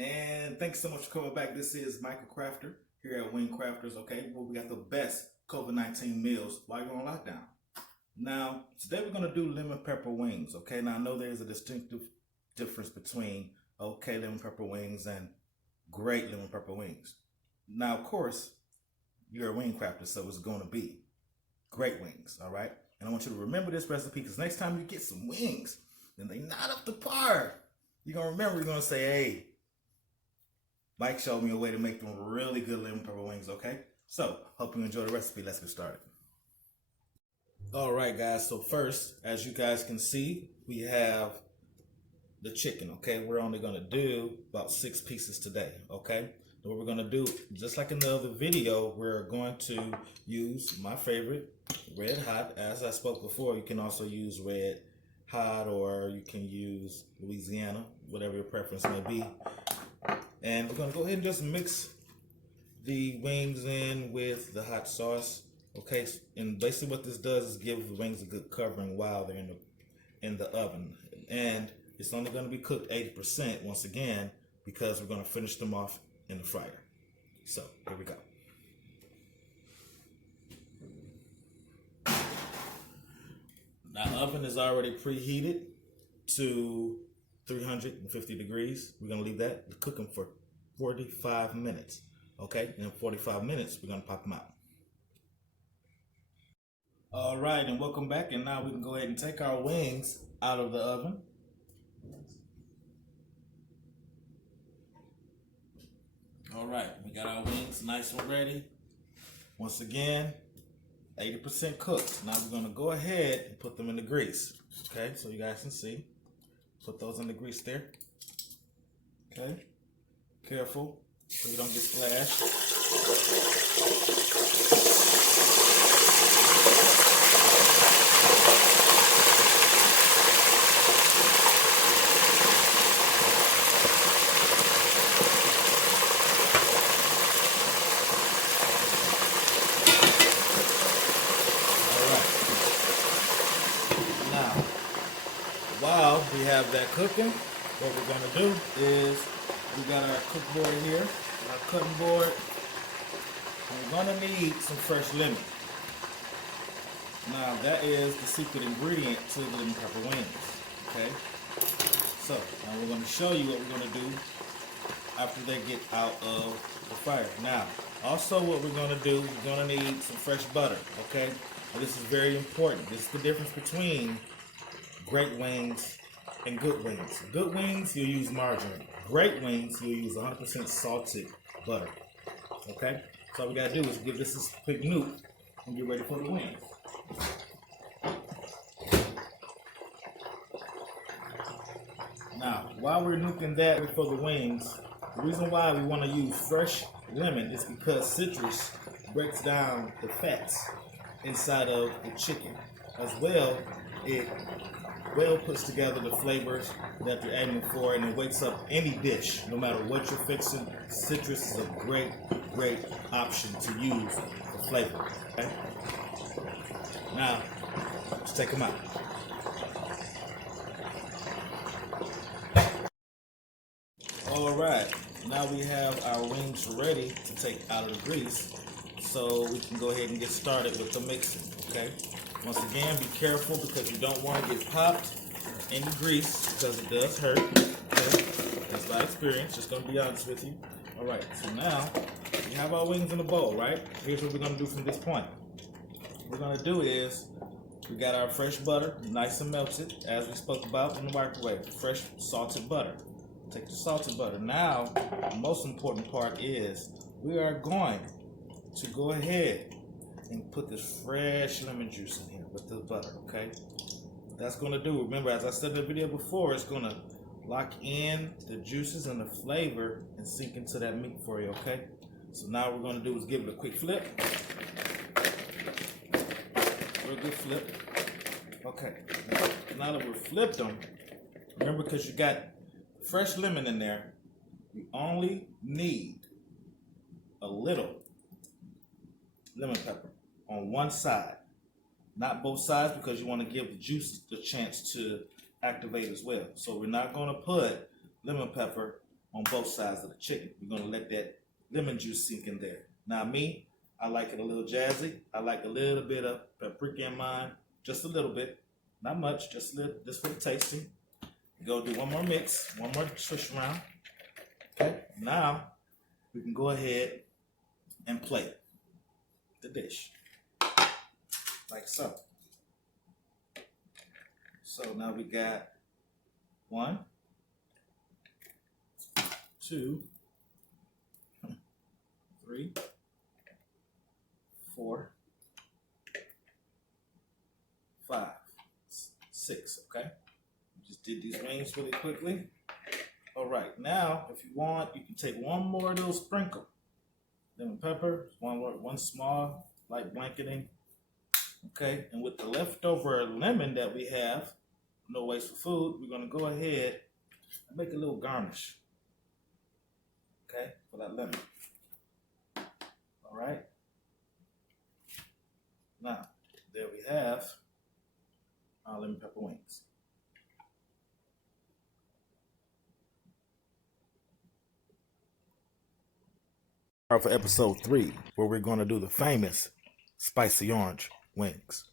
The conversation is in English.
And thanks so much for coming back. This is Michael Crafter here at WingCrafters, okay? Well, we got the best COVID-19 meals while you're on lockdown. Now, today we're going to do lemon pepper wings, okay? Now, I know there's a distinctive difference between okay lemon pepper wings and great lemon pepper wings. Now, of course, you're a WingCrafter, so it's going to be great wings, all right? And I want you to remember this recipe because next time you get some wings and they're not up to par, you're going to remember, you're going to say, hey, Mike showed me a way to make them really good lemon pepper wings, okay? So, hope you enjoy the recipe. Let's get started. All right, guys. So first, as you guys can see, we have the chicken, okay? We're only going to do about 6 pieces today, okay? What we're going to do, just like in the other video, we're going to use my favorite, Red Hot. As I spoke before, you can also use Red Hot or you can use Louisiana, whatever your preference may be. And we're going to go ahead and just mix the wings in with the hot sauce, okay? And basically what this does is give the wings a good covering while they're in the oven. And it's only going to be cooked 80% once again because we're going to finish them off in the fryer. So here we go. Now, oven is already preheated to 350 degrees. We're going to leave that to cook them for 45 minutes. Okay, and in 45 minutes, we're going to pop them out. All right, and welcome back. And now we can go ahead and take our wings out of the oven. All right, we got our wings nice and ready. Once again, 80% cooked. Now we're going to go ahead and put them in the grease. Okay, so you guys can see. Put those in the grease there. Okay, careful so you don't get splashed. While we have that cooking, what we're going to do is we got our cook board here, our cutting board, and we're going to need some fresh lemon. Now that is the secret ingredient to the lemon pepper wings, okay? So now we're going to show you what we're going to do after they get out of the fryer. Now, also what we're going to do, we're going to need some fresh butter, okay? Now, this is very important. This is the difference between great wings and good wings. Good wings, you'll use margarine. Great wings, you'll use 100% salted butter. Okay? So all we gotta do is give this a quick nuke and get ready for the wings. Now, while we're nuking that for the wings, the reason why we want to use fresh lemon is because citrus breaks down the fats inside of the chicken. As well, it puts together the flavors that you're aiming for, and it wakes up any dish, no matter what you're fixing. Citrus is a great option to use for flavor. Okay? Now, let's take them out. All right, now we have our wings ready to take out of the grease, so we can go ahead and get started with the mixing. Okay. Once again, be careful because you don't want to get popped in the grease because it does hurt. Okay? That's my experience, just going to be honest with you. All right, so now we have our wings in the bowl, right? Here's what we're going to do from this point. What we're going to do is we got our fresh butter, nice and melted, as we spoke about in the microwave. Fresh salted butter. Take the salted butter. Now, the most important part is we are going to go ahead and put this fresh lemon juice in here with the butter, okay? That's going to do, remember, as I said in the video before, it's going to lock in the juices and the flavor and sink into that meat for you, okay? So now what we're going to do is give it a quick flip. Real good flip. Okay, now that we've flipped them, remember, because you got fresh lemon in there, you only need a little lemon pepper on one side, not both sides, because you want to give the juice the chance to activate as well. So we're not going to put lemon pepper on both sides of the chicken. You're going to let that lemon juice sink in there. Now me, I like it a little jazzy. I like a little bit of paprika in mine, just a little bit. Not much, just a little, just for the tasting. Go do one more mix, one more swish around. Okay, now we can go ahead and plate the dish, like so. So now we got 1, 2, 3, 4, 5, 6, okay? Just did these wings really quickly. All right, now if you want, you can take one more little sprinkle. Lemon pepper, one small, light blanketing. Okay, and with the leftover lemon that we have, no waste for food, we're gonna go ahead and make a little garnish. Okay, for that lemon. All right. Now, there we have our lemon pepper wings. For episode 3, where we're going to do the famous spicy orange wings.